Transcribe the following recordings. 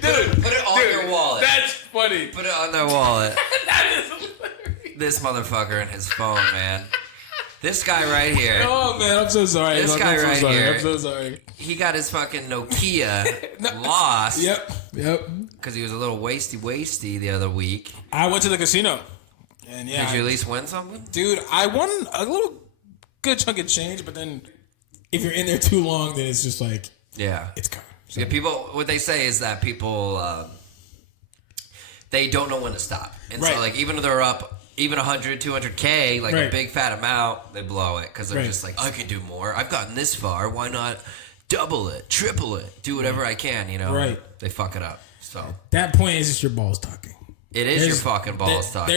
Put it on their wallet. That's funny. Put it on their wallet. That is hilarious. This motherfucker and his phone, man. This guy right here. Oh, man, I'm so sorry. This guy right here. I'm so sorry. He got his fucking Nokia lost. Yep. Because he was a little wasty the other week. I went to the casino. And yeah. Did you at least win something? Dude, I won a little good chunk of change, but then if you're in there too long, then it's just like, it's gone. So. Yeah, people, what they say is that people, they don't know when to stop. And so, like, even if they're up, even 100, 200K, like a big fat amount, they blow it because they're just like, I can do more. I've gotten this far. Why not double it, triple it, do whatever I can, you know? Right. They fuck it up. So that point is just your balls talking. It is your fucking balls talking.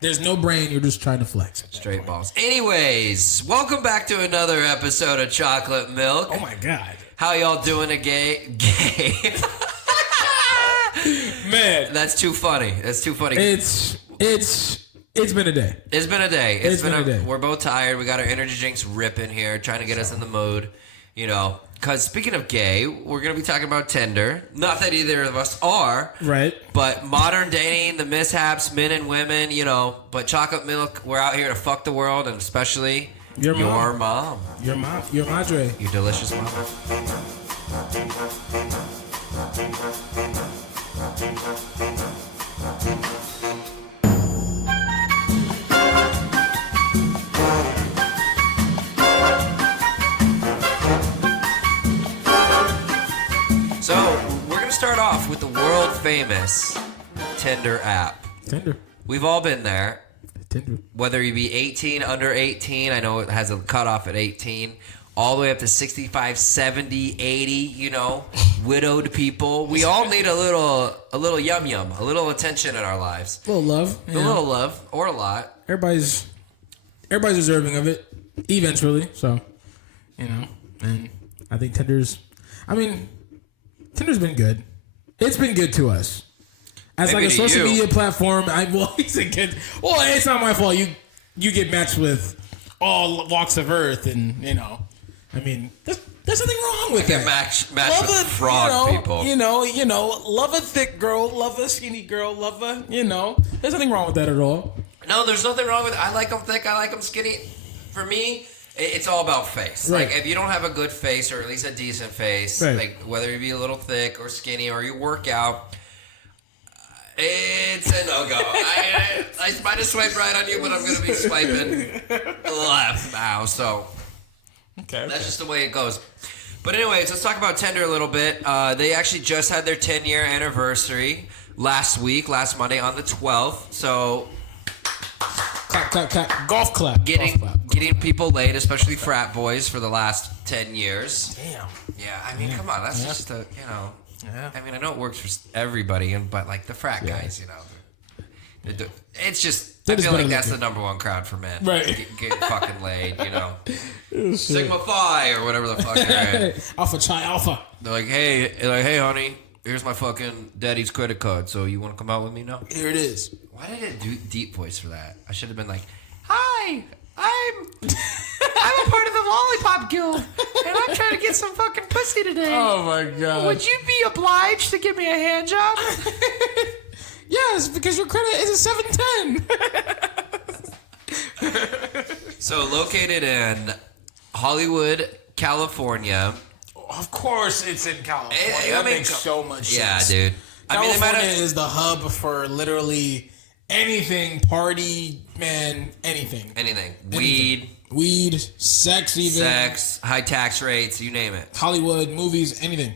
There's no brain. You're just trying to flex. Straight balls. Anyways, welcome back to another episode of Chocolate Milk. Oh my God. How y'all doing Gay? Man. That's too funny. It's been a day. It's been a day. It's been a day. We're both tired. We got our energy drinks ripping here, trying to get us in the mood, you know. Because speaking of gay, we're going to be talking about Tinder. Not that either of us are. Right. But modern dating, the mishaps, men and women, you know. But Chocolate Milk, we're out here to fuck the world, and especially your mom. Your madre. Your delicious mom. So, we're going to start off with the world famous Tinder app. Tinder. We've all been there. Tinder. Whether you be 18, under 18, I know it has a cutoff at 18, all the way up to 65, 70, 80, you know, widowed people. We all need a little yum, a little attention in our lives. A little love. A little love, or a lot. Everybody's deserving of it, eventually, so, you know, and I think Tinder's been good. It's been good to us. As Maybe like a social media platform, it's not my fault. You get matched with all walks of earth, and you know, I mean, there's nothing wrong with that. Match with frog people. You know, love a thick girl, love a skinny girl, there's nothing wrong with that at all. No, there's nothing wrong with it. I like them thick, I like them skinny. For me, it's all about face. Right. Like, if you don't have a good face, or at least a decent face, like whether you be a little thick or skinny, or you work out, it's a no-go. I might have swiped right on you, but I'm going to be swiping left now. So that's just the way it goes. But anyways, let's talk about Tinder a little bit. They actually just had their 10-year anniversary last Monday on the 12th. So clap. Golf clap. Getting people laid, especially frat boys, for the last 10 years. Damn. Yeah, I mean, come on. That's just a, you know. Yeah. I mean, I know it works for everybody, but like the frat guys, you know, it's just, I feel like that's the number one crowd for men. Right. Get fucking laid, you know. Sigma Phi or whatever the fuck they're in. Alpha Chi Alpha. They're like, hey, honey, here's my fucking daddy's credit card. So you want to come out with me now? Here it is. Why did it do deep voice for that? I should have been like, hi, I'm a part of the Lollipop Guild, and I'm trying to get some fucking pussy today. Oh my God. Would you be obliged to give me a hand job? Yes, because your credit is a 710. So, located in Hollywood, California. Of course it's in California. That makes so much sense. Yeah, dude. California is the hub for literally anything, party, man, anything. Anything. Weed, sex even. Sex, high tax rates, you name it. Hollywood, movies, anything.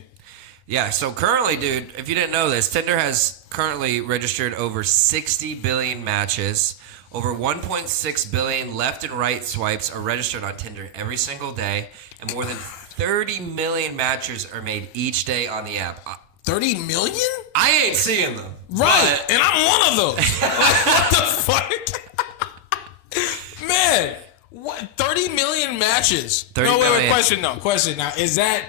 Yeah, so currently, dude, if you didn't know this, Tinder has currently registered over 60 billion matches. Over 1.6 billion left and right swipes are registered on Tinder every single day. And more than 30 million matches are made each day on the app. 30 million? I ain't seeing them. Right, and I'm one of those. What the fuck? Man, what? 30 million matches? 30 no, million. Wait, question. Now, is that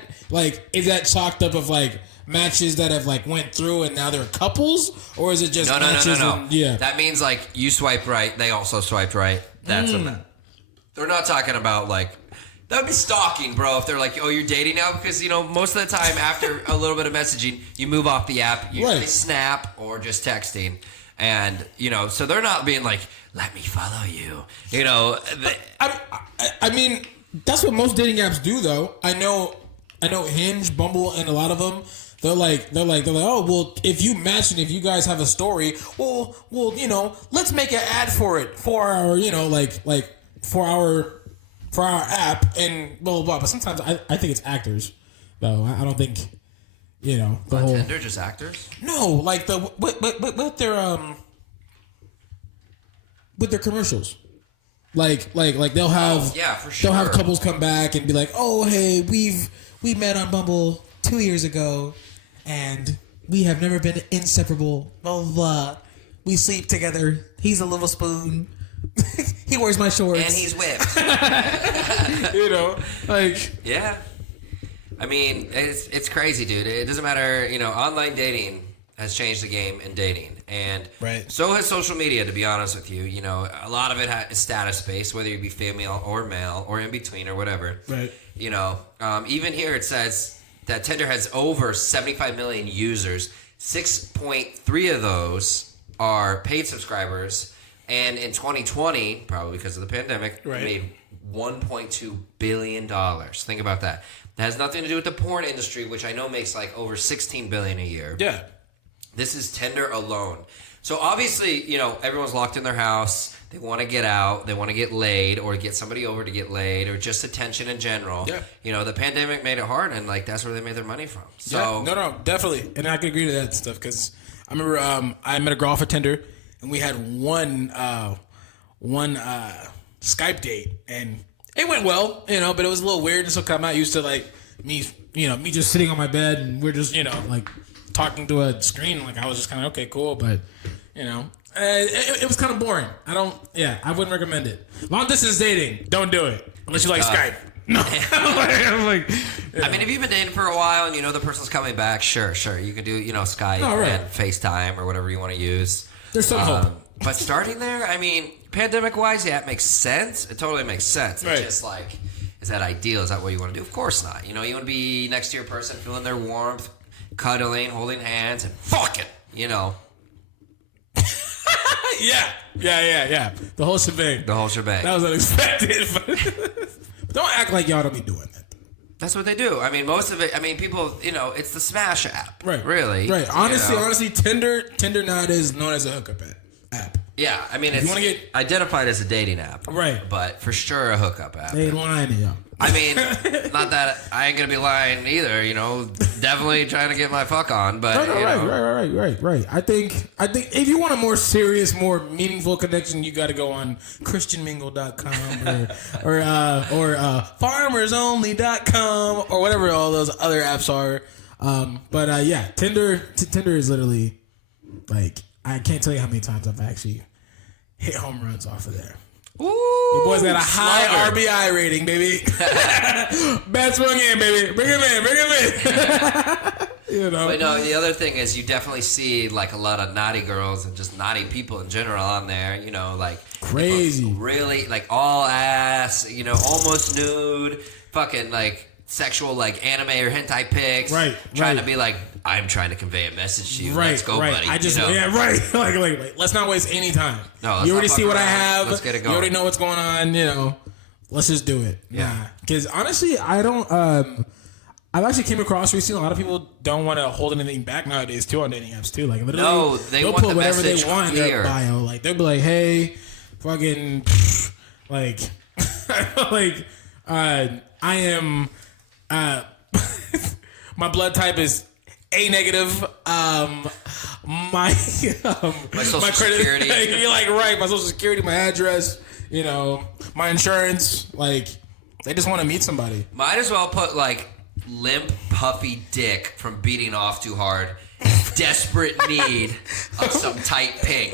chalked up of like matches that have like went through and now they're couples? Or is it just matches? No. Yeah. That means like you swiped right, they also swiped right. That's a match. They're not talking about like That would be stalking, bro, if they're like, oh, you're dating now? Because, most of the time after a little bit of messaging, you move off the app, usually Snap or just texting. And, so they're not being like, let me follow you. I mean, that's what most dating apps do, though. I know Hinge, Bumble, and a lot of them, they're like, oh, well, if you match and if you guys have a story, well, let's make an ad for it for our, for our app and blah, blah, blah. But sometimes I think it's actors, though. I don't think, the whole... Tinder, just actors? No, like with their commercials. Like they'll have... for sure. They'll have couples come back and be like, oh, hey, we met on Bumble 2 years ago, and we have never been inseparable, blah, blah, blah. We sleep together. He's a little spoon. He wears my shorts. And he's whipped. Yeah. I mean, it's crazy, dude. It doesn't matter. Online dating has changed the game in dating. And so has social media, to be honest with you. A lot of it is status-based, whether you be female or male or in between or whatever. Right. Even here it says that Tinder has over 75 million users. 6.3 of those are paid subscribers. And in 2020, probably because of the pandemic, made $1.2 billion. Think about that. That has nothing to do with the porn industry, which I know makes like over $16 billion a year. Yeah. This is Tinder alone. So obviously, everyone's locked in their house. They want to get out. They want to get laid or get somebody over to get laid or just attention in general. Yeah. The pandemic made it hard, and that's where they made their money from. So no, definitely. And I can agree to that stuff because I remember I met a girl off of Tinder. And we had one Skype date, and it went well, but it was a little weird. And so I'm not used to me just sitting on my bed and we're just talking to a screen. Like I was just kind of okay, cool, but it was kind of boring. I wouldn't recommend it. Long distance dating, don't do it unless you like Skype. No, I'm like. I mean, if you've been dating for a while and the person's coming back, sure, you can do Skype and FaceTime or whatever you want to use. There's some hope. But starting there, I mean, pandemic-wise, yeah, it makes sense. It totally makes sense. It's just like, is that ideal? Is that what you want to do? Of course not. You want to be next to your person, feeling their warmth, cuddling, holding hands, and fucking, Yeah. The whole shebang. That was unexpected. But don't act like y'all don't be doing that. That's what they do. I mean, most of it. I mean, people. It's the Smash app. Right. Really. Right. Honestly, Tinder now is known as a hookup app. Yeah. I mean, it's identified as a dating app. Right. But for sure, a hookup app. They ain't lying to y'all. I mean, not that I ain't gonna be lying either. Definitely trying to get my fuck on. But right. I think if you want a more serious, more meaningful connection, you got to go on ChristianMingle.com or FarmersOnly.com or whatever all those other apps are. But Tinder is literally I can't tell you how many times I've actually hit home runs off of there. Ooh, your boy's got a high RBI rating, baby. Bad swung in, baby. Bring him in. But no, the other thing is you definitely see a lot of naughty girls and just naughty people in general on there. Crazy, really all ass. Almost nude, fucking sexual anime or hentai pics. Trying to be I'm trying to convey a message to you. Let's go, buddy. Let's not waste any time. No, you already see what I have. Let's get it going. You already know what's going on. Let's just do it. Yeah. Because honestly, I don't. I've actually came across recently. A lot of people don't want to hold anything back nowadays too on dating apps too. Literally, they'll put the whatever they message want in their clear. bio. They'll be like, "Hey, fucking, I am. My blood type is A negative. My social credit, security. You're my social security, my address. My insurance. They just want to meet somebody. Might as well put limp, puffy dick from beating off too hard. Desperate need of some tight pink.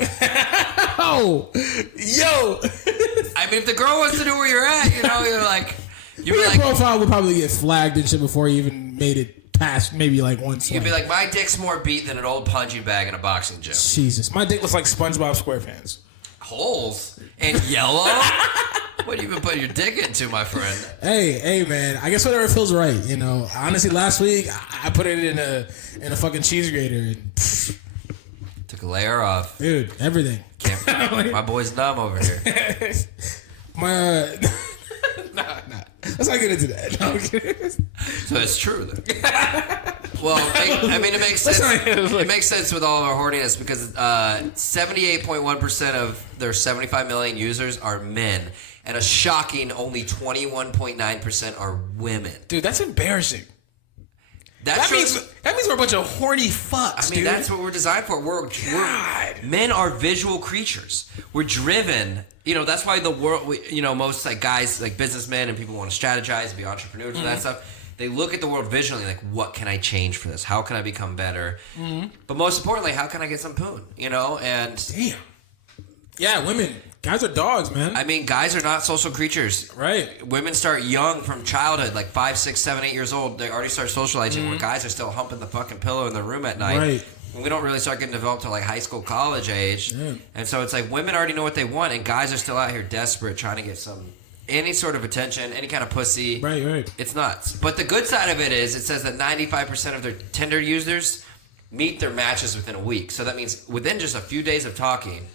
Oh, yo. I mean, if the girl wants to know where you're at, your profile would probably get flagged and shit before you even made it past maybe one swing. You'd be like, my dick's more beat than an old punching bag in a boxing gym. Jesus, my dick looks like SpongeBob SquarePants. Holes and yellow. What have you been putting your dick into, my friend? Hey, man. I guess whatever feels right. You know. Honestly, last week I put it in a fucking cheese grater and took a layer off. Dude, everything. My boy's numb over here. Nah. Let's not get into that. No, so it's true, then. Well, I mean, it makes sense. It makes sense with all of our horniness because 78.1% of their 75 million users are men, and a shocking only 21.9% are women. Dude, that's embarrassing. That means we're a bunch of horny fucks. I mean, that's what we're designed for. Men are visual creatures. We're driven. You know, that's why the world. Most like guys, like businessmen and people want to strategize and be entrepreneurs and that stuff. They look at the world visually, like, what can I change for this? How can I become better? Mm-hmm. But most importantly, how can I get some poon? You know, and damn, yeah, women. Guys are dogs, man. I mean, guys are not social creatures. Right. Women start young from childhood, like 5, 6, 7, 8 years old. They already start socializing where guys are still humping the fucking pillow in their room at night. Right. And we don't really start getting developed till like high school, college age. Yeah. And so it's like women already know what they want, and guys are still out here desperate trying to get any sort of attention, any kind of pussy. Right. It's nuts. But the good side of it is it says that 95% of their Tinder users meet their matches within a week. So that means within just a few days of talking.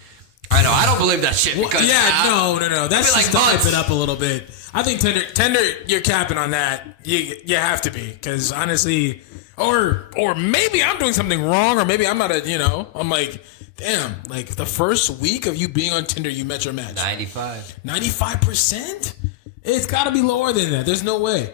I know. I don't believe that shit because no. That's like just to hype it up a little bit. I think Tinder, you're capping on that. You have to be because honestly, or maybe I'm doing something wrong, or maybe I'm not I'm like, damn, like the first week of you being on Tinder, you met your match. 95%. It's got to be lower than that. There's no way.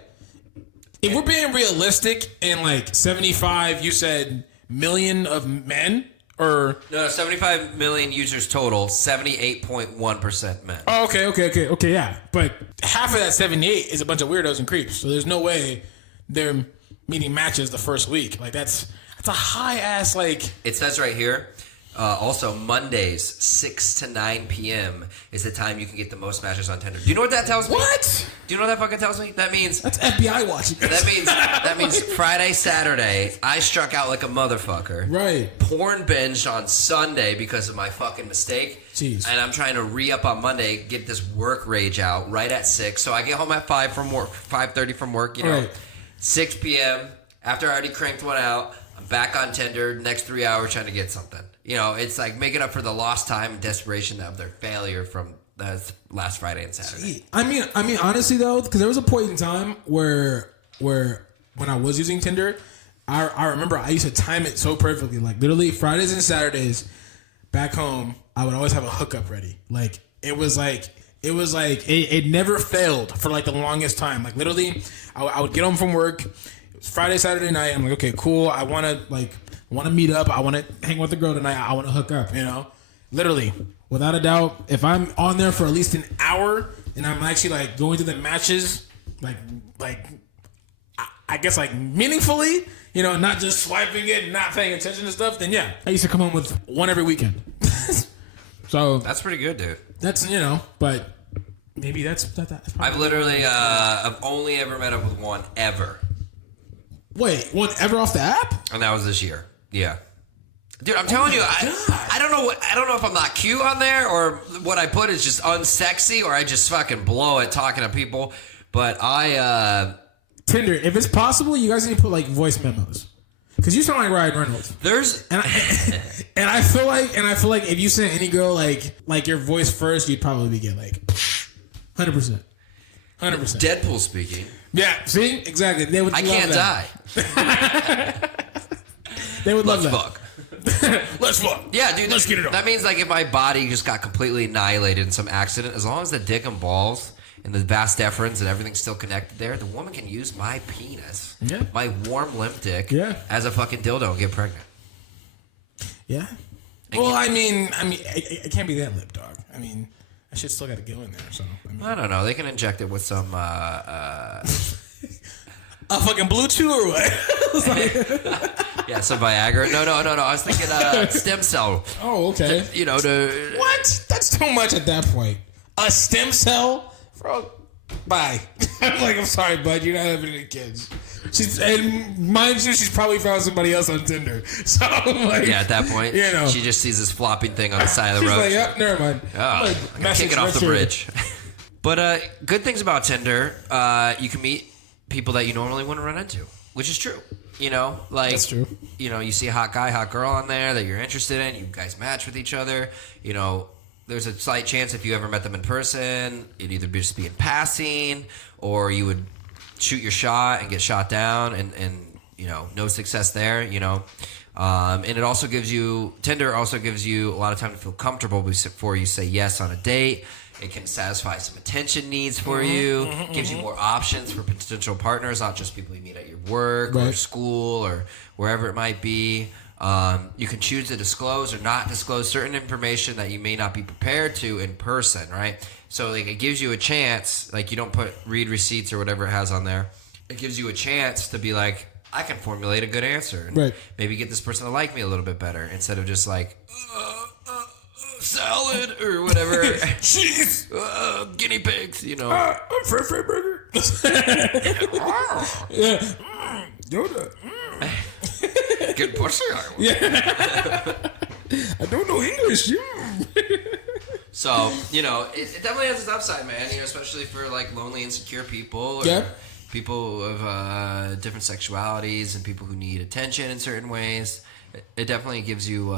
If we're being realistic, and like 75, you said million of men. Or no, 75 million users total, 78.1% men. Oh, okay, yeah. But half of that 78 is a bunch of weirdos and creeps. So there's no way they're meeting matches the first week. Like that's a high ass like. It says right here. Also, Mondays, 6 to 9 p.m. is the time you can get the most matches on Tinder. Do you know what that tells me? What? Do you know what that fucking tells me? That means... That's FBI watching. That means Friday, Saturday, I struck out like a motherfucker. Right. Porn binged on Sunday because of my fucking mistake. Jeez. And I'm trying to re-up on Monday, get this work rage out right at 6. So I get home at 5 from work, 5:30 from work, Right. 6 p.m. After I already cranked one out, I'm back on Tinder, next 3 hours trying to get something. It's like making up for the lost time and desperation of their failure from last Friday and Saturday. I mean, honestly though, because there was a point in time where when I was using Tinder, I remember I used to time it so perfectly. Like literally Fridays and Saturdays, back home, I would always have a hookup ready. Like it never failed for like the longest time. Like literally, I would get home from work. It was Friday, Saturday night. I'm like, okay, cool. I want to meet up. I want to hang with the girl tonight. I want to hook up, Literally, without a doubt, if I'm on there for at least an hour and I'm actually like going to the matches, like I guess like meaningfully, not just swiping it and not paying attention to stuff, then yeah. I used to come home with one every weekend. So that's pretty good, dude. That's, but maybe that's I've literally, I've only ever met up with one ever. Wait, one ever off the app? And that was this year. Yeah. Dude, I'm telling you, I don't know if I'm not cute on there or what I put is just unsexy or I just fucking blow it talking to people. But Tinder, if it's possible, you guys need to put like voice memos. Because you sound like Ryan Reynolds. And I feel like if you sent any girl like your voice first, you'd probably get like 100%. Deadpool speaking. Yeah, see? Exactly. They would I can't die. They would love that. Fuck. Let's fuck. Yeah, dude. Let's get it on. That means like if my body just got completely annihilated in some accident, as long as the dick and balls and the vas deferens and everything's still connected there, the woman can use my penis, my warm limp dick, as a fucking dildo and get pregnant. Yeah. Well, I mean, it can't be that lip, dog. I mean, that shit still got to go in there. So I don't know. They can inject it with some. A fucking Bluetooth or what? Yeah, some Viagra. No. I was thinking stem cell. Oh, okay. What? That's too much at that point. A stem cell? Bro, bye. I'm sorry, bud. You're not having any kids. And mind you, she's probably found somebody else on Tinder. So, at that point, she just sees this flopping thing on the side of the road. She's like, yep, never mind. Oh, I'm gonna kick it off the bridge. But good things about Tinder, you can meet people that you normally wouldn't run into, which is true. You know, like that's true. You know, you see a hot guy, hot girl on there that you're interested in. You guys match with each other. You know, there's a slight chance if you ever met them in person, it'd either just be in passing, or you would shoot your shot and get shot down, and you know, no success there. You know, and it also gives you Tinder also gives you a lot of time to feel comfortable before you say yes on a date. It can satisfy some attention needs for you. Gives you more options for potential partners, not just people you meet at your work or school or wherever it might be. You can choose to disclose or not disclose certain information that you may not be prepared to in person, right? So like it gives you a chance, like you don't read receipts or whatever it has on there. It gives you a chance to be like, I can formulate a good answer and maybe get this person to like me a little bit better instead of just like, salad or whatever. Cheese. Guinea pigs, you know. French fry burger. Yeah. Yoda. Good pussy. Yeah. I don't know English. So, you know, it definitely has its upside, man. You know, especially for like lonely, insecure people or people of different sexualities and people who need attention in certain ways. It definitely gives you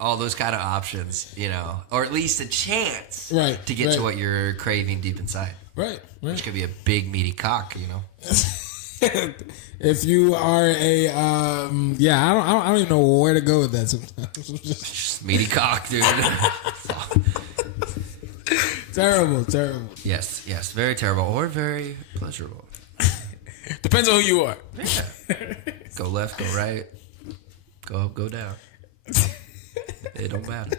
all those kind of options, you know, or at least a chance to get to what you're craving deep inside. Right. Which could be a big, meaty cock, you know. If you are a, I don't even know where to go with that sometimes. Just meaty cock, dude. Terrible. Yes, very terrible or very pleasurable. Depends on who you are. Yeah. Go left, go right. Go up, go down. It don't matter.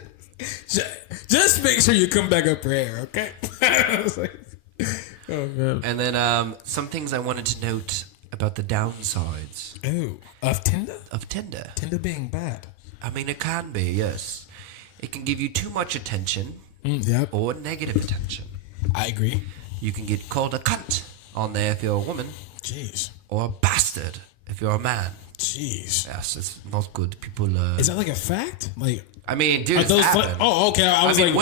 Just make sure you come back up for air, okay? Oh, man. And then some things I wanted to note about the downsides. Oh, of Tinder? Of Tinder. Tinder being bad. I mean, it can be, yes. It can give you too much attention or negative attention. I agree. You can get called a cunt on there if you're a woman. Jeez. Or a bastard if you're a man. Jeez. Yes, it's not good. People. Is that like a fact? Like, I mean, dude, are those like, oh, okay. I was like,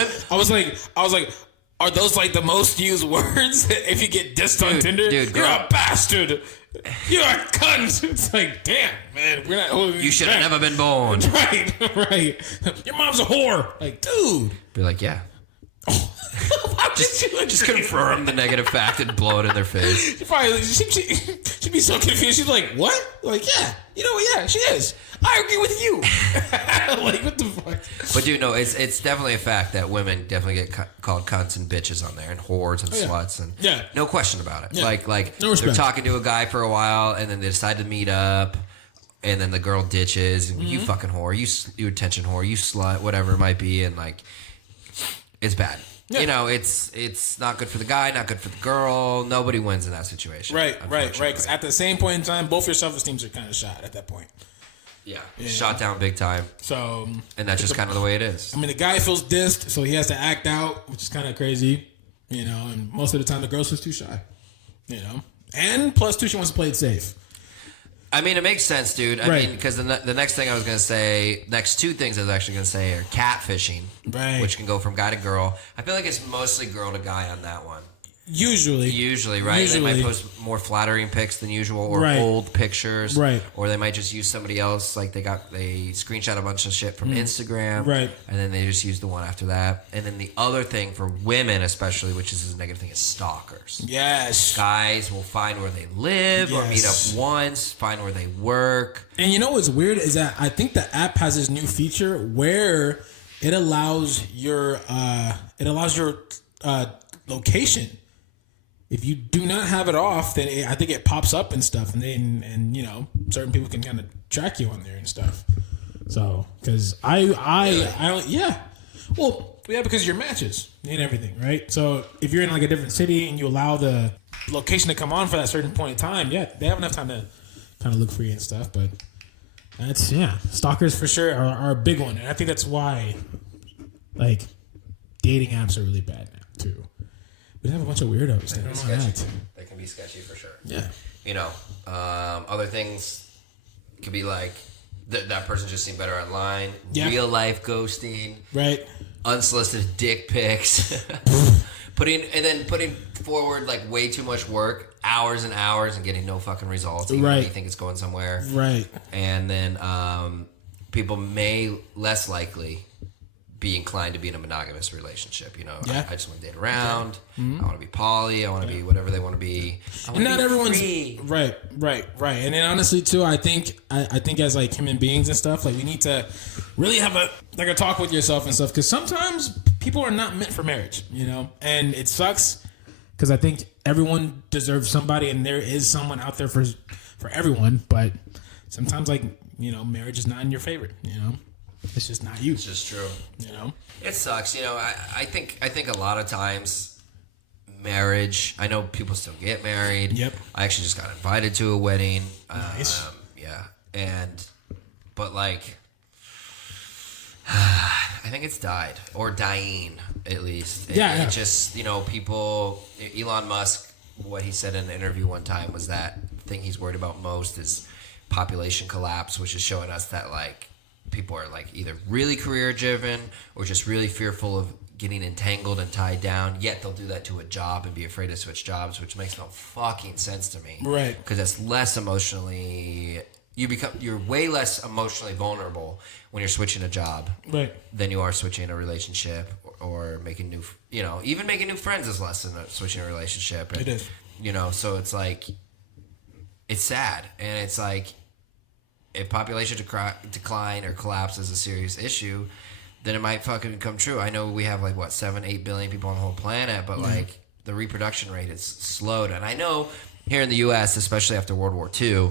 are those like the most used words if you get dissed on Tinder? Dude, you're a bastard. You're a cunt. It's like, damn, man, we're not holding you should have never been born. Right. Your mom's a whore. Like, dude. Be like, yeah. Just confirm the negative fact and blow it in their face. She'd be so confused. She's like, what? Like, yeah. You know what? Yeah, she is. I agree with you. Like, what the fuck? But dude, no, it's definitely a fact that women definitely get called cunts and bitches on there and whores and sluts and no question about it. Yeah. Like no they're talking to a guy for a while and then they decide to meet up and then the girl ditches and you fucking whore, you attention whore, you slut, whatever it might be, and like it's bad. Yeah. You know, it's not good for the guy, not good for the girl. Nobody wins in that situation. Right. Because at the same point in time, both your self-esteems are kind of shot at that point. Yeah, shot down big time. So, and that's just kind of the way it is. I mean, the guy feels dissed, so he has to act out, which is kind of crazy, you know. And most of the time, the girl's just too shy, you know. And plus, too, she wants to play it safe. I mean, it makes sense, dude. I mean, because the next thing I was going to say, next two things I was actually going to say are catfishing, which can go from guy to girl. I feel like it's mostly girl to guy on that one. Usually, right? They might post more flattering pics than usual, or old pictures, or they might just use somebody else. Like they screenshot a bunch of shit from Instagram, and then they just use the one after that. And then the other thing for women, especially, which is a negative thing, is stalkers. Yes, guys will find where they live or meet up once, find where they work. And you know what's weird is that I think the app has this new feature where it allows your location. If you do not have it off, then I think it pops up and stuff, and you know, certain people can kind of track you on there and stuff. So, because because of your matches and everything, right? So if you're in like a different city and you allow the location to come on for that certain point in time, they have enough time to kind of look for you and stuff. But that's stalkers for sure are a big one, and I think that's why like dating apps are really bad now too. We have a bunch of weirdos. They don't know that. They can be sketchy for sure. Yeah. You know, other things could be like that person just seemed better online. Yeah. Real life ghosting. Right. Unsolicited dick pics. putting forward like way too much work, hours and hours, and getting no fucking results. Even Right. when you think it's going somewhere. Right. And then people may less likely be inclined to be in a monogamous relationship. You know, Yeah. I just want to date around. I want to be poly. I want to be whatever they want to be. And not everyone's right. And then honestly too, I think as like human beings and stuff, like we need to really have a talk with yourself and stuff, because sometimes people are not meant for marriage, you know, and it sucks because I think everyone deserves somebody, and there is someone out there for everyone, but sometimes like, you know, marriage is not in your favorite, you know. It's just not you. It's just true. You know? It sucks. You know, I think a lot of times marriage, I know people still get married. Yep. I actually just got invited to a wedding. Nice. Yeah. But like, I think it's died, or dying at least. It just, you know, people, Elon Musk, what he said in an interview one time was that thing he's worried about most is population collapse, which is showing us that like, people are like either really career driven or just really fearful of getting entangled and tied down, yet they'll do that to a job and be afraid to switch jobs, which makes no fucking sense to me. Right. Because that's less emotionally, you're way less emotionally vulnerable when you're switching a job, right, than you are switching a relationship or making new, you know, even making new friends is less than switching a relationship. And, it is. You know, so it's like, it's sad. And it's like, if population decline or collapse is a serious issue, then it might fucking come true. I know we have like, 7-8 billion people on the whole planet, but like the reproduction rate is slowed. And I know here in the U.S., especially after World War II,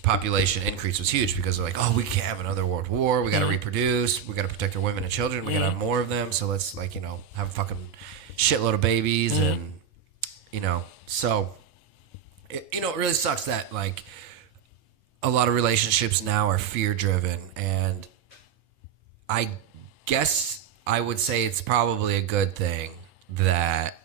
population increase was huge because they're like, oh, we can't have another world war. We got to reproduce. We got to protect our women and children. We got to have more of them. So let's like, you know, have a fucking shitload of babies. And, you know, so, it really sucks that like, a lot of relationships now are fear-driven, and I guess I would say it's probably a good thing that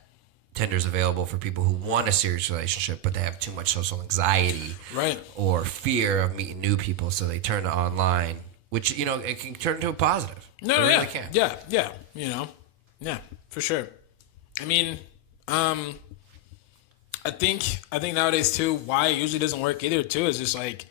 Tinder's available for people who want a serious relationship, but they have too much social anxiety, right, or fear of meeting new people, so they turn to online, which, you know, it can turn into a positive. No, it yeah, really can. Yeah, you know, yeah, for sure. I mean, I think nowadays too, why it usually doesn't work either too is just like,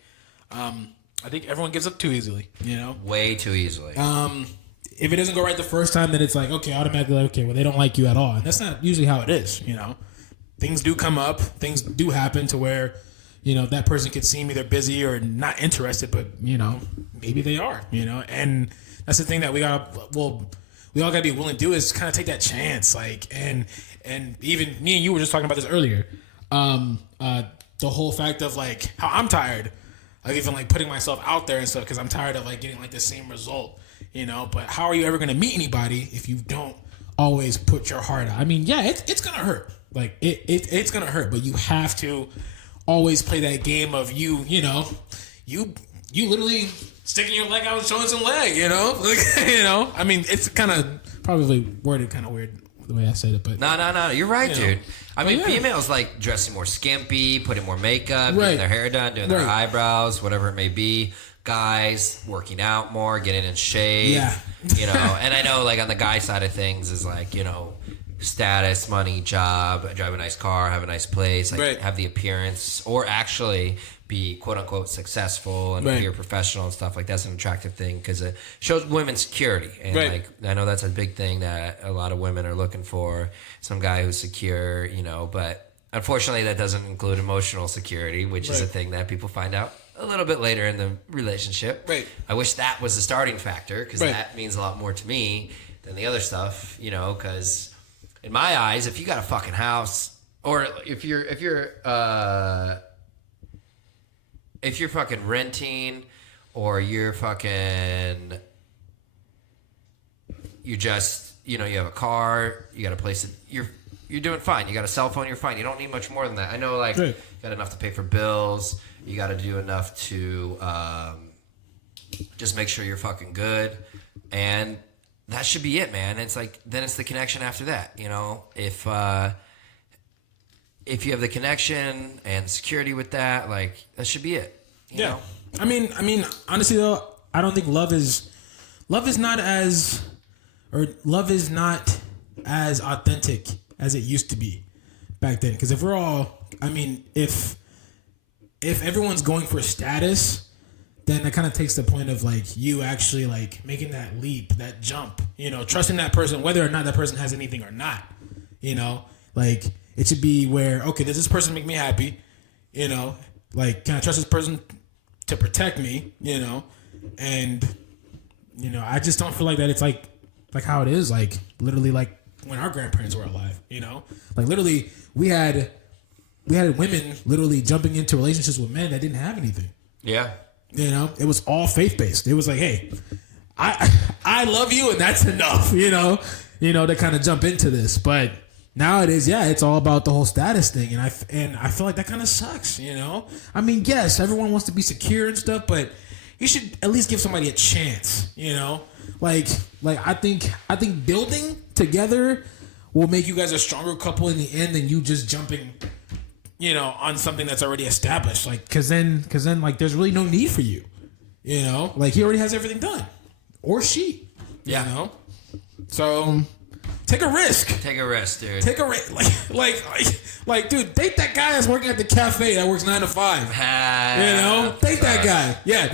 I think everyone gives up too easily, you know? Way too easily. If it doesn't go right the first time, then it's like, okay, automatically, okay, well, they don't like you at all. And that's not usually how it is, you know? Things do come up. Things do happen to where, you know, that person could seem either busy or not interested, but, you know, maybe they are, you know? And that's the thing that we all got to be willing to do is kind of take that chance. Like, and even me and you were just talking about this earlier. The whole fact of, like, how I'm tired of even like putting myself out there and stuff because I'm tired of like getting like the same result, you know. But how are you ever gonna meet anybody if you don't always put your heart out? I mean, yeah, it's gonna hurt. Like it's gonna hurt, but you have to always play that game of you know, you literally sticking your leg out and showing some leg, you know, like, you know. I mean, it's kind of probably worded kind of weird the way I said it, but no, you're right, you dude. know. I mean, females like dressing more skimpy, putting more makeup, getting their hair done, doing their eyebrows, whatever it may be. Guys working out more, getting in shape. Yeah. You know, and I know like on the guy side of things is like, you know, status, money, job, drive a nice car, have a nice place, like have the appearance, or actually be quote unquote successful and be a professional and stuff like that's an attractive thing because it shows women's security. And like I know that's a big thing that a lot of women are looking for, some guy who's secure, you know, but unfortunately that doesn't include emotional security, which is a thing that people find out a little bit later in the relationship. I wish that was the starting factor because that means a lot more to me than the other stuff, you know, because in my eyes, if you got a fucking house, or if you're fucking renting, or you just, you know, you have a car, you got a place, you're doing fine. You got a cell phone, you're fine. You don't need much more than that. I know, like, you got enough to pay for bills. You got to do enough to just make sure you're fucking good, and that should be it, man. It's like, then it's the connection after that, you know? If you have the connection and security with that, like, that should be it. You know? I mean, honestly though, I don't think love is not as authentic as it used to be back then. Because if we're all, I mean, if everyone's going for status, then that kind of takes the point of like you actually like making that leap, that jump, you know, trusting that person, whether or not that person has anything or not, you know, like it should be where, okay, does this person make me happy? You know, like, can I trust this person to protect me, you know? And, you know, I just don't feel like that it's like how it is, like literally like when our grandparents were alive, you know, like literally we had women literally jumping into relationships with men that didn't have anything. Yeah. You know, it was all faith-based. It was like, hey, I love you and that's enough, you know, to kind of jump into this. But nowadays, yeah, it's all about the whole status thing. And I feel like that kind of sucks, you know? I mean, yes, everyone wants to be secure and stuff, but you should at least give somebody a chance, you know? Like I think building together will make you guys a stronger couple in the end than you just jumping, you know, on something that's already established. Like, cause then like there's really no need for you, you know, like he already has everything done, or she, yeah. You know, so take a risk. Take a risk, dude. Take a risk. Like, dude, date that guy that's working at the cafe that works 9 to 5. You know, date that guy. Yeah,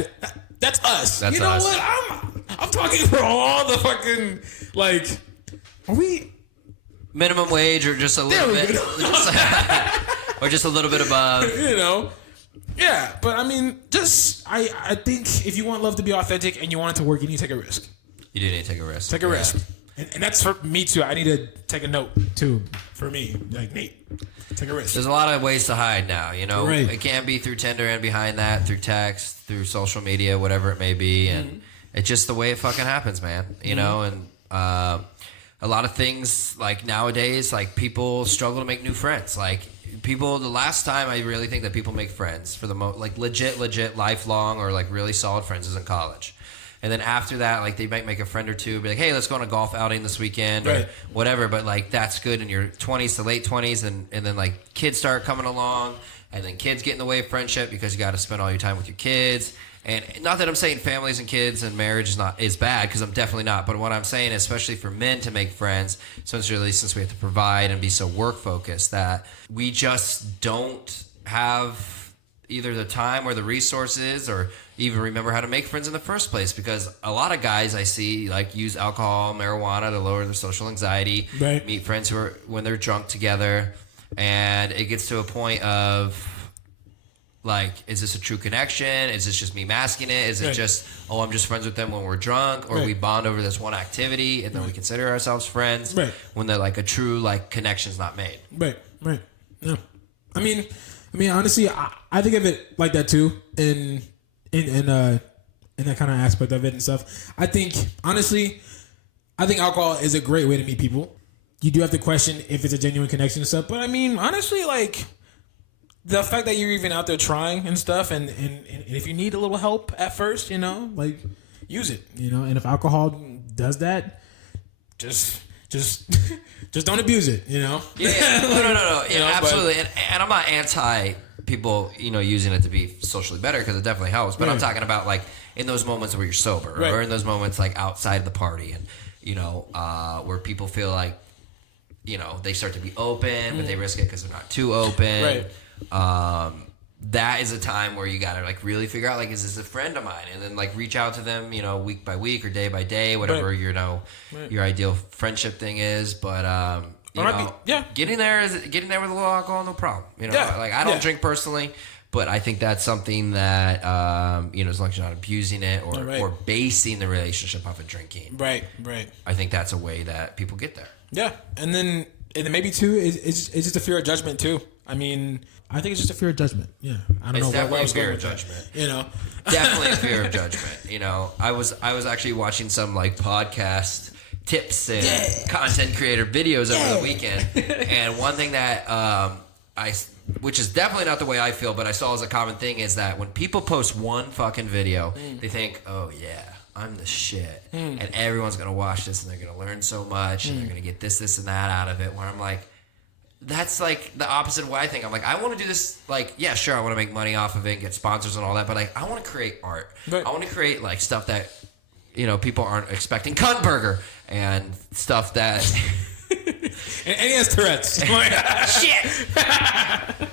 that's us. That's you know us. what? I'm talking for all the fucking like. Are we minimum wage or just a little bit? Or just a little bit above. You know? Yeah, but I mean, I think if you want love to be authentic and you want it to work, you need to take a risk. You do need to take a risk. Take a risk. And that's for me too. I need to take a note too for me. Like, Nate, take a risk. There's a lot of ways to hide now, you know? Right. It can be through Tinder and behind that, through text, through social media, whatever it may be. And it's just the way it fucking happens, man. You know? And a lot of things, like nowadays, like people struggle to make new friends. Like, people, the last time I really think that people make friends for the like legit lifelong or like really solid friends is in college. And then after that, like they might make a friend or two, be like, hey, let's go on a golf outing this weekend or whatever. But like that's good in your 20s to late 20s. And then like kids start coming along and then kids get in the way of friendship because you got to spend all your time with your kids. And not that I'm saying families and kids and marriage is bad, because I'm definitely not. But what I'm saying, especially for men to make friends, since we have to provide and be so work focused, that we just don't have either the time or the resources or even remember how to make friends in the first place. Because a lot of guys I see like use alcohol, marijuana to lower their social anxiety, meet friends when they're drunk together, and it gets to a point of, like, is this a true connection? Is this just me masking it? Is it just, oh, I'm just friends with them when we're drunk? Or we bond over this one activity and then we consider ourselves friends when they're like a true like connection's not made. Right. Yeah. I mean, honestly, I think of it like that too in that kind of aspect of it and stuff. I think alcohol is a great way to meet people. You do have to question if it's a genuine connection and stuff. But I mean, honestly, like, the fact that you're even out there trying and stuff, and if you need a little help at first, you know, like, use it, you know. And if alcohol does that, just don't abuse it, you know. Yeah. No. Yeah, absolutely. And I'm not anti people, you know, using it to be socially better, because it definitely helps. But I'm talking about like in those moments where you're sober, or in those moments like outside the party, and you know, where people feel like, you know, they start to be open, but they risk it because they're not too open. That is a time where you gotta like really figure out, like, is this a friend of mine? And then like reach out to them, you know, week by week or day by day, whatever you know your ideal friendship thing is. But you know, getting there with a little alcohol, no problem. You know, like I don't drink personally, but I think that's something that you know, as long as you're not abusing it or basing the relationship off of drinking. Right. I think that's a way that people get there. Yeah, and then maybe too, it's just a fear of judgment too. I mean, I think it's just a fear of judgment. Yeah, I don't know. Definitely a fear of judgment. You know, definitely a fear of judgment. You know, I was actually watching some like podcast tips and content creator videos over the weekend, and one thing that which is definitely not the way I feel, but I saw as a common thing, is that when people post one fucking video, they think, oh yeah, I'm the shit, and everyone's gonna watch this and they're gonna learn so much, and they're gonna get this and that out of it. Where I'm like, that's like the opposite of what I think. I'm like, I want to do this, like, yeah, sure, I want to make money off of it and get sponsors and all that, but like, I want to create art. I want to create like stuff that, you know, people aren't expecting. Cunt burger and stuff that And he has Tourette's. Shit.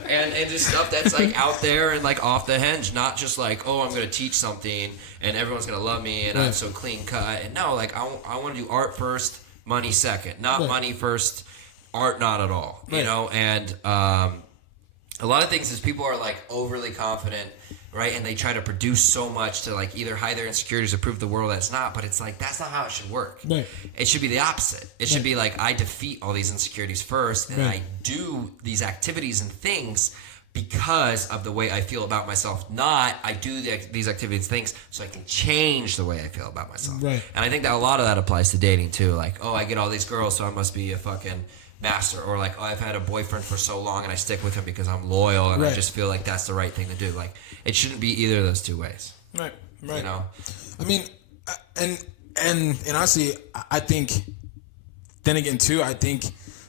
and just stuff that's like out there and like off the hinge, not just like, oh, I'm gonna teach something and everyone's gonna love me and I'm so clean cut. And no, like I want to do art first, money second, not money first, art not at all. You know, and a lot of things is people are like overly confident, right? And they try to produce so much to like either hide their insecurities or prove the world that's not. But it's like that's not how it should work. Right. It should be the opposite. It should be like I defeat all these insecurities first, and I do these activities and things because of the way I feel about myself. Not I do these activities and things so I can change the way I feel about myself. Right. And I think that a lot of that applies to dating too. Like, oh, I get all these girls, so I must be a fucking master, or like, oh, I've had a boyfriend for so long and I stick with him because I'm loyal and I just feel like that's the right thing to do. Like, it shouldn't be either of those two ways. Right. You know? I mean, and honestly, I think, then again too, I think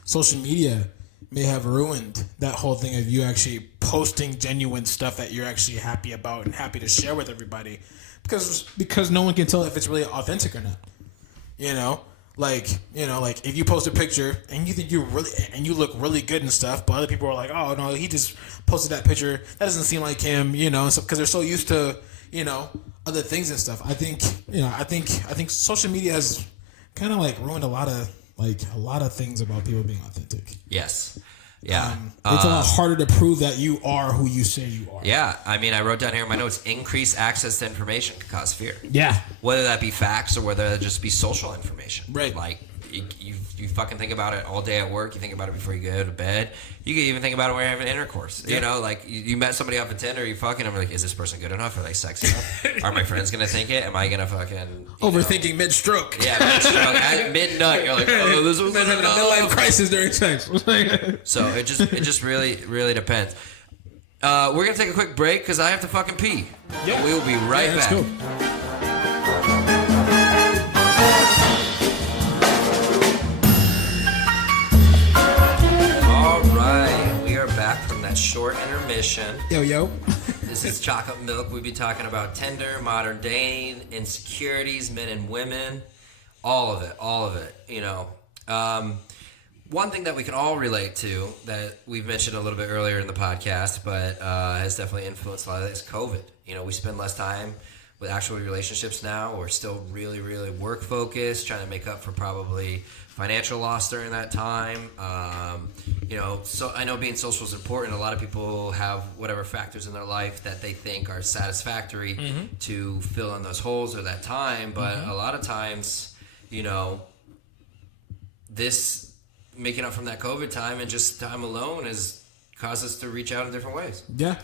social media may have ruined that whole thing of you actually posting genuine stuff that you're actually happy about and happy to share with everybody, because no one can tell if it's really authentic or not. You know? Like if you post a picture and you think you look really good and stuff, but other people are like, oh no, he just posted that picture. That doesn't seem like him, you know, because they're so used to, you know, other things and stuff. I think social media has kind of like ruined a lot of things about people being authentic. Yes. Yeah. It's a lot harder to prove that you are who you say you are. Yeah. I mean, I wrote down here in my notes, increased access to information can cause fear. Yeah. Whether that be facts or whether that just be social information. Right. Like, you fucking think about it all day at work. You think about it before you go to bed. You can even think about it when you're having intercourse. Yeah. You know, like you met somebody off of Tinder, you fucking, I'm like, is this person good enough? Are they sexy enough? Are my friends going to think it? Am I going to fucking... Overthinking mid-stroke. Yeah, mid-stroke. At midnight, you're like, oh, this was having a midlife crisis during sex. So it just really, really depends. We're going to take a quick break because I have to fucking pee. Yeah. We will be right back. Let's go. From that short intermission. Yo. This is Chocolate Milk. We'll be talking about Tinder, modern dating, insecurities, men and women, all of it, you know. One thing that we can all relate to that we've mentioned a little bit earlier in the podcast, but has definitely influenced a lot of this, COVID. You know, we spend less time with actual relationships now. We're still really, really work focused, trying to make up for probably financial loss during that time. You know, so I know being social is important. A lot of people have whatever factors in their life that they think are satisfactory to fill in those holes or that time. But a lot of times, you know, this making up from that COVID time and just time alone has caused us to reach out in different ways. Yeah.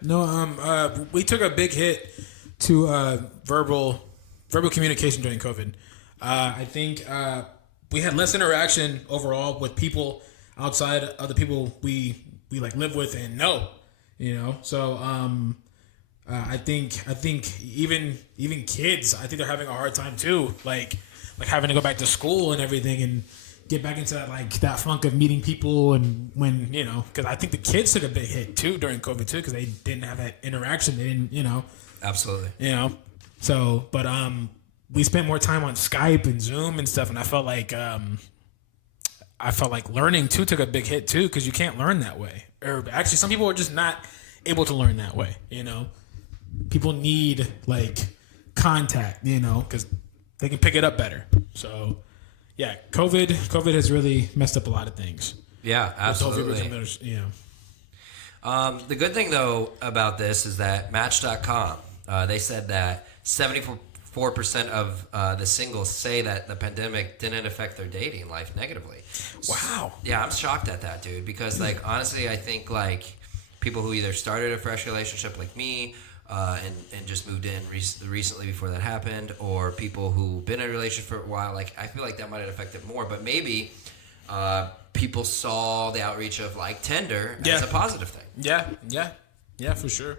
No, we took a big hit to verbal communication during COVID. I think we had less interaction overall with people outside of the people we like live with and know, you know. So I think even kids, I think they're having a hard time too, like having to go back to school and everything and get back into that funk of meeting people. And when, you know, because I think the kids took a big hit too during COVID too, because they didn't have that interaction. They didn't, you know. Absolutely. You know. So, but we spent more time on Skype and Zoom and stuff, and I felt like learning too took a big hit too, because you can't learn that way. Or actually, some people are just not able to learn that way. You know, people need like contact, you know, because they can pick it up better. So, yeah, COVID has really messed up a lot of things. Yeah, absolutely. You know. The good thing though about this is that Match.com, they said that 74% of the singles say that the pandemic didn't affect their dating life negatively. Wow. Yeah, I'm shocked at that, dude. Because, like, honestly, I think, like, people who either started a fresh relationship like me and just moved in recently before that happened, or people who've been in a relationship for a while, like, I feel like that might have affected more. But maybe people saw the outreach of, like, Tinder as a positive thing. Yeah, for sure.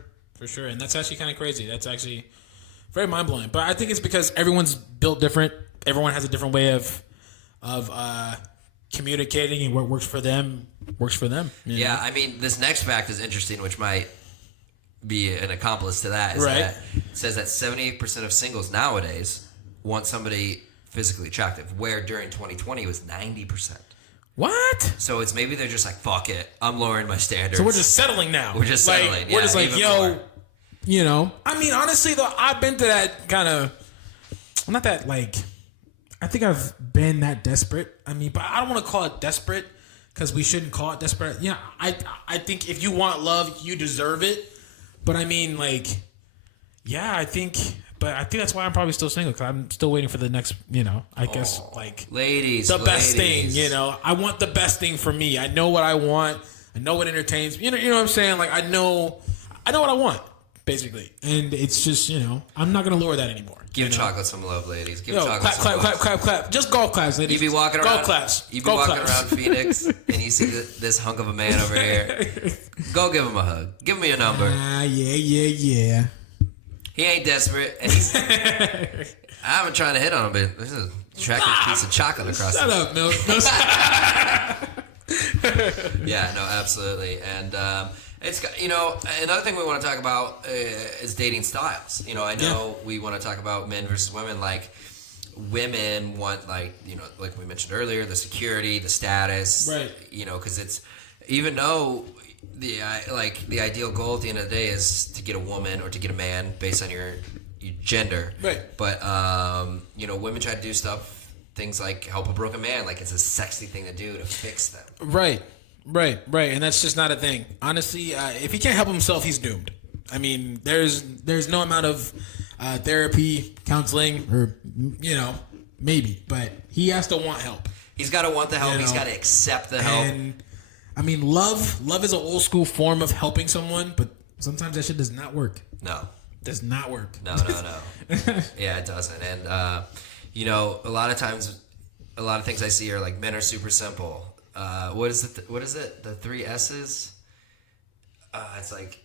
And that's actually kind of crazy. That's actually... very mind-blowing. But I think it's because everyone's built different. Everyone has a different way of communicating, and what works for them works for them. Yeah, I mean, this next fact is interesting, which might be an accomplice to that. Is that it says that 78% of singles nowadays want somebody physically attractive, where during 2020 it was 90%. What? So it's maybe they're just like, fuck it, I'm lowering my standards. So we're just settling now. We're just settling. We're just like, yo, more. you know. I mean, honestly, though, I've been to that kind of, not that like, I think I've been that desperate. I mean, but I don't want to call it desperate because we shouldn't call it desperate. Yeah, I think if you want love, you deserve it. But I mean, like, yeah, I think that's why I'm probably still single, because I'm still waiting for the next, you know, I guess, like, ladies, the best thing, you know. I want the best thing for me. I know what I want. I know what entertains me. You know what I'm saying? Like, I know what I want, basically. And it's just, you know, I'm not going to lower that anymore. Give chocolate some love, ladies. Give chocolate clap, some clap, love. clap. Just golf claps, ladies. You be walking around. Golf claps. You be walking around Phoenix, and you see this hunk of a man over here. Go give him a hug. Give him your number. Yeah. He ain't desperate, and he's. I'm trying to hit on him, but this is a attractive piece of chocolate across. Shut up, Milk. Yeah, no, absolutely, and it's, you know, another thing we want to talk about is dating styles. You know, I know we want to talk about men versus women. Like, women want, like, you know, like we mentioned earlier, the security, the status, right? You know, because it's, even though the ideal goal at the end of the day is to get a woman or to get a man based on your gender, right? But you know, women try to do things like help a broken man, like it's a sexy thing to do to fix them. Right, and that's just not a thing. Honestly, if he can't help himself, he's doomed. I mean, there's no amount of therapy, counseling, or, you know, maybe, but he has to want help. He's got to want the help. You know? He's got to accept the help. And I mean, love is an old school form of helping someone, but sometimes that shit does not work. No, does not work. No. Yeah, it doesn't. And you know, a lot of times, a lot of things I see are like, men are super simple. What is it? The 3 S's? It's like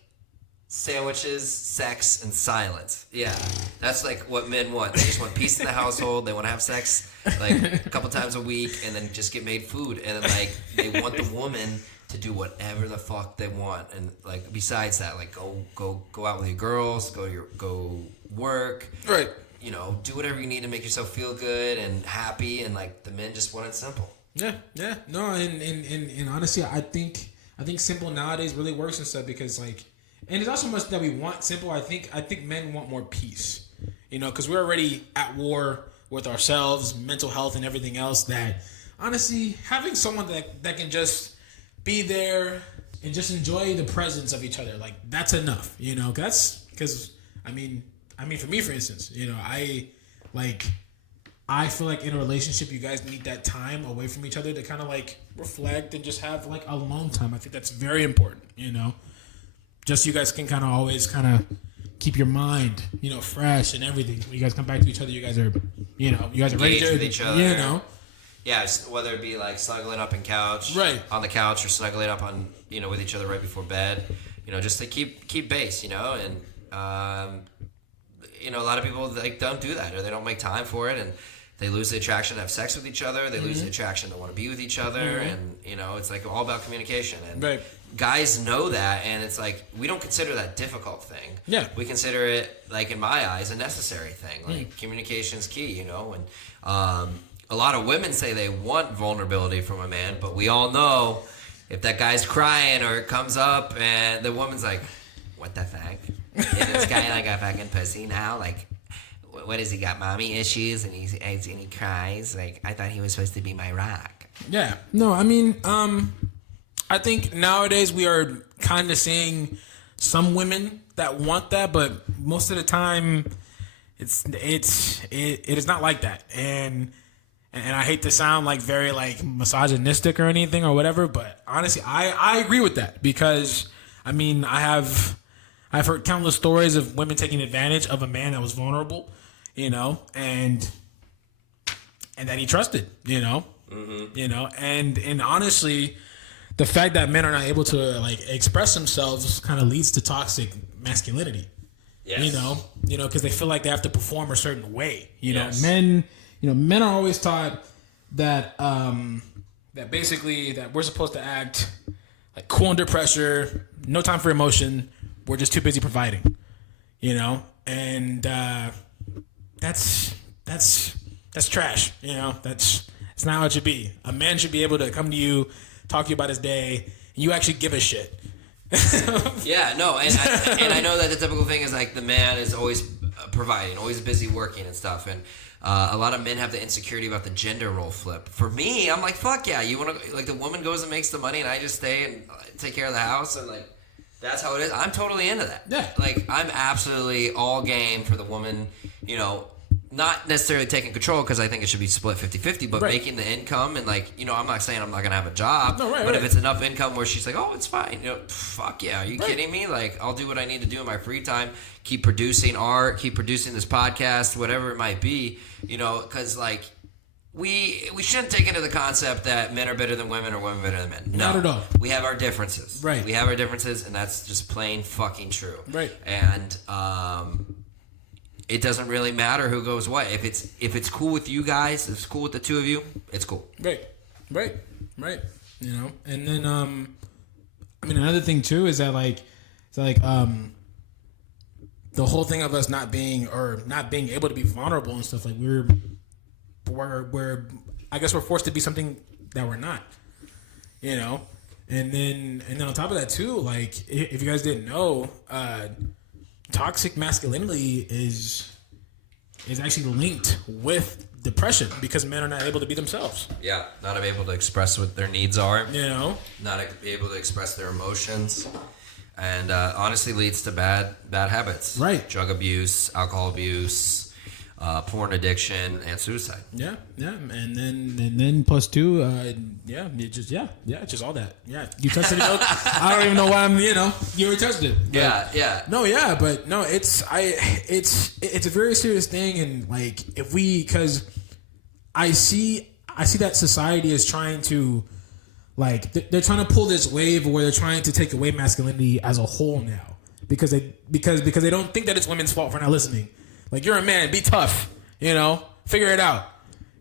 sandwiches, sex, and silence. Yeah, that's like what men want. They just want peace in the household. They want to have sex like a couple times a week, and then just get made food. And then, like, they want the woman to do whatever the fuck they want. And, like, besides that, like, go out with your girls, go work. Right. You know, do whatever you need to make yourself feel good and happy. And, like, the men just want it simple. Yeah. No, and honestly, I think simple nowadays really works and stuff, because, like, and it's not so much that we want simple. I think men want more peace, you know, because we're already at war with ourselves, mental health, and everything else. That, honestly, having someone that can just be there and just enjoy the presence of each other, like, that's enough, you know. Because I mean, for me, for instance, you know, I feel like in a relationship, you guys need that time away from each other to kind of, like, reflect and just have, like, alone time. I think that's very important, you know. Just so you guys can kind of always kind of keep your mind, you know, fresh and everything. When you guys come back to each other, you guys are ready to, with each other. You know. Yeah, whether it be like snuggling up on the couch, or snuggling up on, you know, with each other right before bed, you know, just to keep base, you know. And you know, a lot of people, like, don't do that, or they don't make time for it, and they lose the attraction to have sex with each other. They lose the attraction to want to be with each other, and, you know, it's like all about communication. And guys know that, and it's like, we don't consider that a difficult thing. Yeah, we consider it, like, in my eyes, a necessary thing. Like, communication's key, you know. And a lot of women say they want vulnerability from a man, but we all know if that guy's crying or it comes up and the woman's like, what the fuck? Is this guy like a fucking pussy now? Like, what has he got, mommy issues? And he cries. Like, I thought he was supposed to be my rock. Yeah. No, I mean, I think nowadays we are kind of seeing some women that want that, but most of the time it is not like that. And I hate to sound like very, like, misogynistic or anything or whatever, but honestly, I agree with that, because, I mean, I've heard countless stories of women taking advantage of a man that was vulnerable, you know, and that he trusted, you know, you know, and honestly, the fact that men are not able to, like, express themselves kind of leads to toxic masculinity. Yes. You know, because they feel like they have to perform a certain way. You know, men are always taught that that basically that we're supposed to act like cool under pressure, no time for emotion. We're just too busy providing. You know, and that's trash. You know, that's It's not how it should be. A man should be able to come to you, talk to you about his day, and you actually give a shit. Yeah, no, and I know that the typical thing is like the man is always providing, always busy working and stuff, and a lot of men have the insecurity about the gender role flip. For me, I'm like, fuck yeah, you want to, like, the woman goes and makes the money, and I just stay and take care of the house, and like, that's how it is. I'm totally into that. Yeah. Like, I'm absolutely all game for the woman, you know, not necessarily taking control because I think it should be split 50-50, but making the income and, like, you know, I'm not saying I'm not going to have a job, but if it's enough income where she's like, oh, it's fine, you know, fuck yeah, are you kidding me? Like, I'll do what I need to do in my free time, keep producing art, keep producing this podcast, whatever it might be, you know, because, like, we shouldn't take into the concept that men are better than women or women better than men. No. Not at all. We have our differences. Right. We have our differences, and that's just plain fucking true. Right. And it doesn't really matter who goes what. If it's cool with you guys, if it's cool with the two of you, it's cool. Right. You know, and then I mean, another thing too is that like the whole thing of us not being able to be vulnerable and stuff, like we're I guess we're forced to be something that we're not, you know. And then on top of that too, like, if you guys didn't know, toxic masculinity is actually linked with depression because men are not able to be themselves. Yeah, not able to express what their needs are. You know, not able to express their emotions, and honestly leads to bad habits. Right. Drug abuse, alcohol abuse, porn addiction, and suicide. Yeah, and then plus two, it's just all that. Yeah, you tested it. I don't even know why you were tested. Yeah. No, yeah, but no, it's a very serious thing, and like because I see that society is trying to, like, they're trying to pull this wave where they're trying to take away masculinity as a whole now because they don't think that it's women's fault for not listening. Like, you're a man, be tough, you know, figure it out,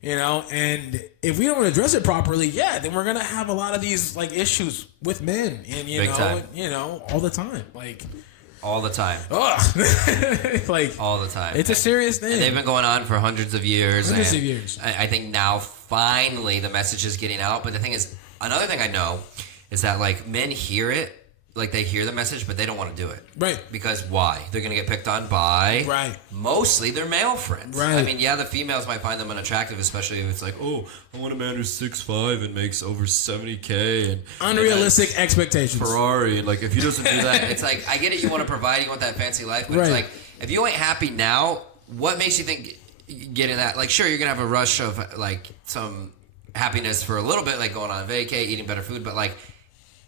you know, and if we don't address it properly, then we're going to have a lot of these, like, issues with men, and, you know, all the time, like. All the time. Like, all the time. It's a serious thing. And they've been going on for hundreds of years. Years. I think now, finally, the message is getting out, but the thing is, another thing I know is that, like, men hear it. Like, they hear the message, but they don't want to do it. Right. Because why? They're going to get picked on by... Right. Mostly their male friends. Right. I mean, yeah, the females might find them unattractive, especially if it's like, oh, I want a man who's 6'5" and makes over $70K. And unrealistic expectations. Ferrari. And, like, if he doesn't do that, it's like, I get it, you want to provide, you want that fancy life, but it's like, if you ain't happy now, what makes you think getting that? Like, sure, you're going to have a rush of, like, some happiness for a little bit, like going on vacay, eating better food, but, like,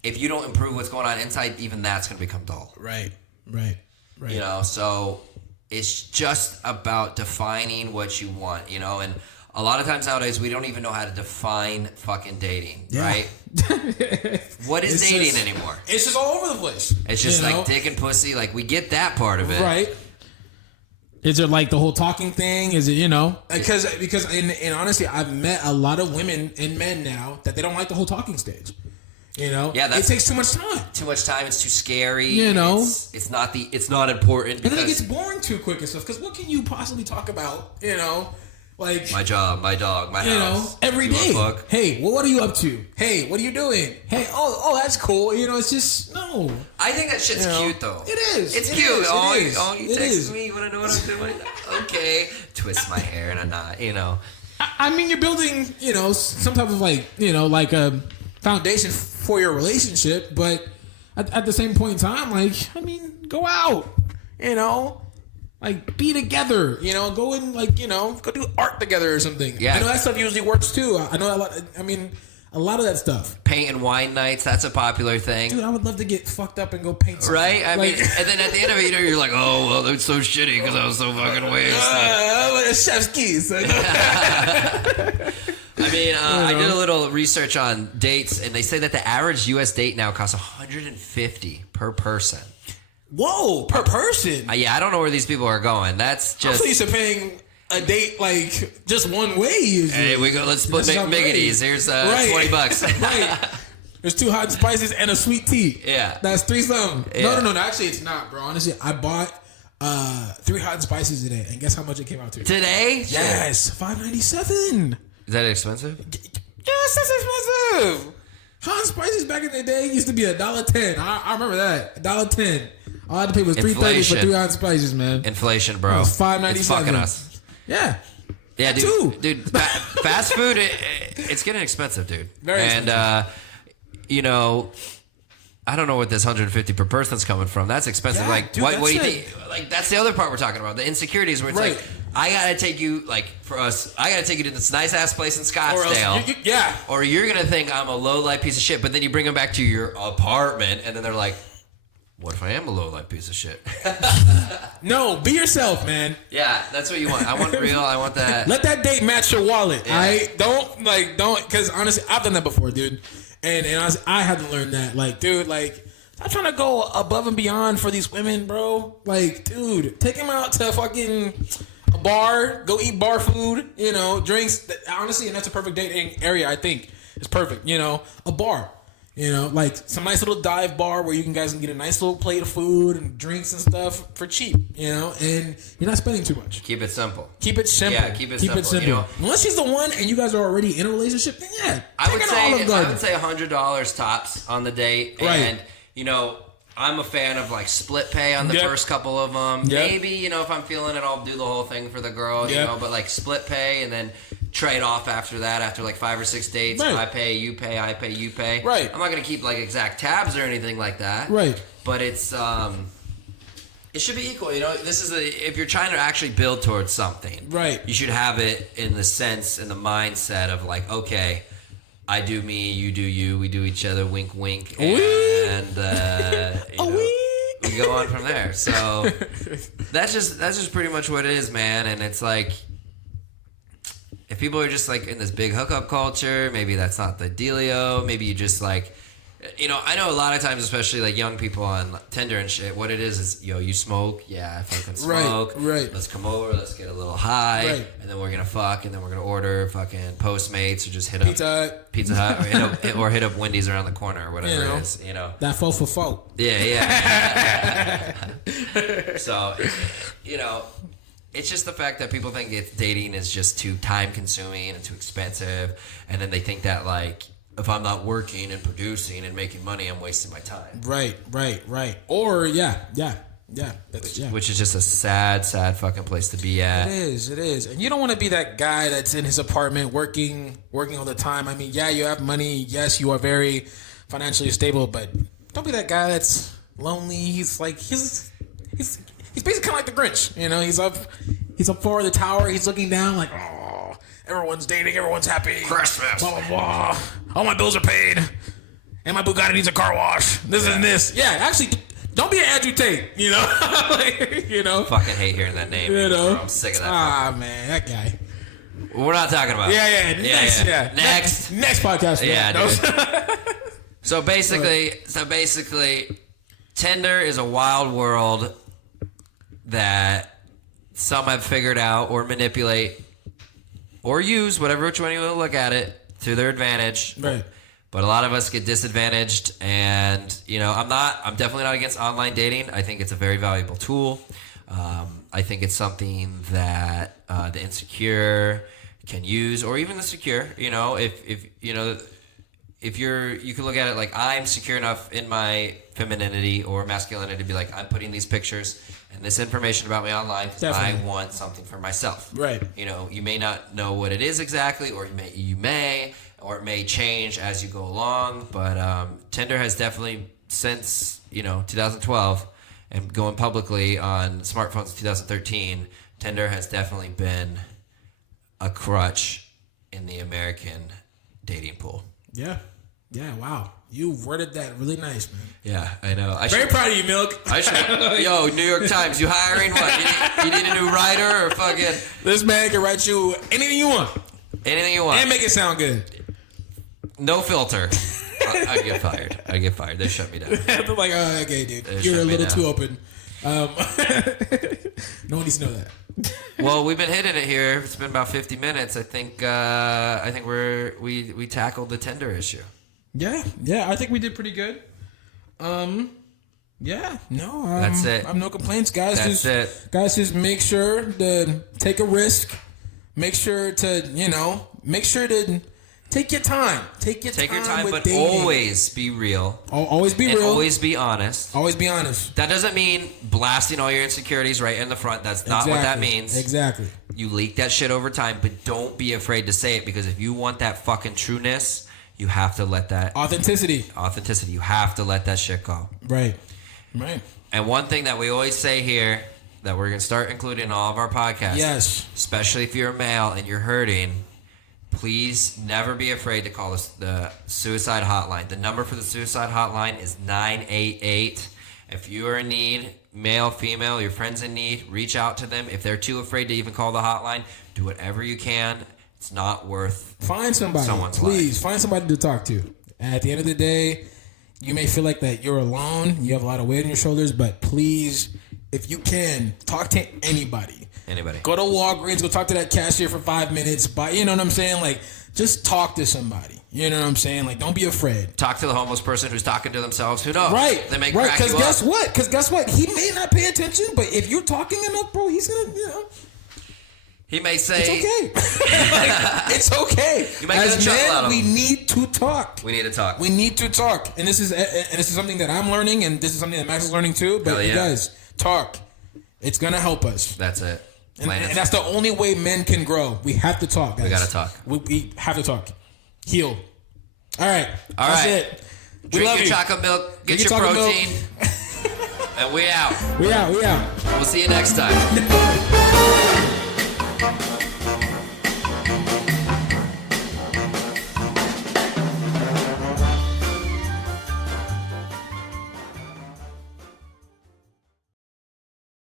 if you don't improve what's going on inside, even that's going to become dull. Right. You know, so it's just about defining what you want, you know, and a lot of times nowadays we don't even know how to define fucking dating, right? What is dating anymore? It's just all over the place. It's just like dick and pussy. Like, we get that part of it. Right. Is it like the whole talking thing? Is it, you know? Because in honestly, I've met a lot of women and men now that they don't like the whole talking stage. You know, it takes too much time. Too much time. It's too scary. You know, it's not important. And then it gets boring too quick and stuff. Because what can you possibly talk about? You know, like my job, my dog, my house. You know, every day. Hey, well, what are you up to? Hey, what are you doing? Hey, oh, that's cool. You know, it's just no. I think that shit's cute though. It is. It's cute. You text me. You want to know what I'm doing? Okay. Twist my hair in a knot. You know. I mean, you're building, you know, some type of like a foundation for your relationship, but at the same point in time, like, I mean, go out, you know, like, be together, you know, go and, like, you know, go do art together or something. Yeah. I know that stuff usually works too. I know a lot of that stuff. Paint and wine nights, that's a popular thing. Dude, I would love to get fucked up and go paint something. Right? I mean, and then at the end of it, you're like, oh, well, that's so shitty because I was so fucking wasted. Chef's keys. I mean, I did a little research on dates, and they say that the average U.S. date now costs $150 per person. Whoa, per person? Yeah, I don't know where these people are going. That's just... I'm so used to paying a date, like, just one way usually. Hey, we go. Let's split McGitties. Here's $20. Right. There's 2 hot spices and a sweet tea. Yeah. That's 3 something. Yeah. No. Actually, it's not, bro. Honestly, I bought 3 hot spices today, and guess how much it came out to? Today? Yes, $5.97. Is that expensive? Yes, that's expensive. Hot and spices back in the day used to be $1.10. I remember that. $1.10. All I had to pay was $3.30 for 3 hot and spices, man. Inflation, bro. It was $5.97. It's fucking us. Yeah. Yeah, dude. Fast food, it's getting expensive, dude. Very expensive. And you know, I don't know what this 150 per person's coming from. That's expensive. Yeah, like, dude, what do you it. think? Like, that's the other part we're talking about. The insecurities where it's like, I gotta take you, like, for us, I gotta take you to this nice ass place in Scottsdale. Or you're gonna think I'm a low life piece of shit. But then you bring them back to your apartment, and then they're like, what if I am a low life piece of shit? No, be yourself, man. Yeah, that's what you want. I want real. I want that. Let that date match your wallet. Yeah. I don't, because honestly, I've done that before, dude. And I had to learn that. Like, dude, like, I'm trying to go above and beyond for these women, bro. Like, dude, take them out to fucking a bar, go eat bar food, you know, drinks. Honestly, and that's a perfect dating area, I think. It's perfect, you know, a bar. You know, like some nice little dive bar where you guys can get a nice little plate of food and drinks and stuff for cheap, you know, and you're not spending too much. Keep it simple. Keep it simple. Yeah, keep it simple. You know, unless she's the one and you guys are already in a relationship, then yeah. I would say $100 tops on the date. Right. And, you know, I'm a fan of like split pay on the first couple of them. Yep. Maybe, you know, if I'm feeling it, I'll do the whole thing for the girl, you know, but like split pay and then trade off after that, after like 5 or 6 dates. Right. I pay, you pay, I pay, you pay. Right. I'm not going to keep like exact tabs or anything like that. Right. But it's, it should be equal. You know, this is if you're trying to actually build towards something. Right. You should have it in the sense, in the mindset of like, okay, I do me, you do you, we do each other, wink, wink, and you know, we go on from there. So that's just pretty much what it is, man. And it's like, if people are just like in this big hookup culture, maybe that's not the dealio. Maybe you just like, you know, I know a lot of times, especially like young people on Tinder and shit, what it is, yo, you smoke? Yeah, I fucking smoke. Right. Let's come over, let's get a little high, and then we're gonna fuck, and then we're gonna order fucking Postmates or just hit up Pizza Hut, or hit up Wendy's around the corner or whatever it is, you know. That faux for folk. Yeah. So, you know, it's just the fact that people think dating is just too time consuming and too expensive, and then they think that like, if I'm not working and producing and making money, I'm wasting my time. Right. Or which is just a sad fucking place to be at. It is. And you don't want to be that guy that's in his apartment working all the time. I mean, yeah, you have money. Yes, you are very financially stable, but don't be that guy that's lonely. He's basically kind of like the Grinch. You know, he's up for the tower. He's looking down like, oh, everyone's dating, everyone's happy. Christmas. Blah, blah, blah. All my bills are paid. And my Bugatti needs a car wash. This and this. Yeah, actually, don't be an Andrew Tate, you know? Like, you know? Fucking hate hearing that name. You know? I'm sick of that. Ah, man, that guy. We're not talking about. Yeah. Next podcast. Yeah, So basically, Tinder is a wild world that some have figured out or manipulate or use, whatever which one you want to look at it, to their advantage. Right. But a lot of us get disadvantaged, and you know, I'm definitely not against online dating. I think it's a very valuable tool. I think it's something that the insecure can use, or even the secure. You know, if you know, if you can look at it like, I'm secure enough in my femininity or masculinity to be like, I'm putting these pictures and this information about me online because I want something for myself. Right. You know, you may not know what it is exactly, or you may, or it may change as you go along. But Tinder has definitely, since 2012 and going publicly on smartphones in 2013, Tinder has definitely been a crutch in the American dating pool. Yeah. Wow. You worded that really nice, man. Yeah, I know. Very proud of you, Milk. Yo, New York Times, you hiring what? You need a new writer or fucking... This man can write you anything you want. Anything you want. And make it sound good. No filter. I get fired. They shut me down. I'm like, oh, okay, dude. You're a little too open. No one needs to know that. Well, we've been hitting it here. It's been about 50 minutes. I think we tackled the Tinder issue. Yeah. I think we did pretty good. That's it. I'm no complaints, guys. That's it. Guys, just make sure to take a risk. Make sure to, make sure to take your time. Take your time, but dating. always be real. Always be real. Always be honest. Always be honest. That doesn't mean blasting all your insecurities right in the front. That's not what that means. Exactly. You leak that shit over time, but don't be afraid to say it, because if you want that fucking trueness, you have to let that... Authenticity. You have to let that shit go. Right. And one thing that we always say here that we're going to start including in all of our podcasts. Yes. Especially if you're a male and you're hurting, please never be afraid to call the suicide hotline. The number for the suicide hotline is 988. If you are in need, male, female, your friends in need, reach out to them. If they're too afraid to even call the hotline, do whatever you can. It's not worth Find somebody. Please, find somebody to talk to. At the end of the day, you may feel like that you're alone. You have a lot of weight on your shoulders, but please, if you can, talk to anybody. Go to Walgreens, go talk to that cashier for 5 minutes. You know what I'm saying? Like, just talk to somebody. You know what I'm saying? Like, don't be afraid. Talk to the homeless person who's talking to themselves. Who knows? Right. They may crack you up. Because guess what? He may not pay attention, but if you're talking enough, bro, he's going to, He may say... It's okay. It's okay. You might get a chuckle out of him. We need to talk. We need to talk. We need to talk. And this is something that I'm learning, and this is something that Max is learning too. But you guys, talk. It's going to help us. That's it. And that's the only way men can grow. We have to talk, guys. We got to talk. We have to talk. Heal. All right. All that's right. it. Drink your chocolate milk. Get your protein. And we out. We out. We'll see you next time.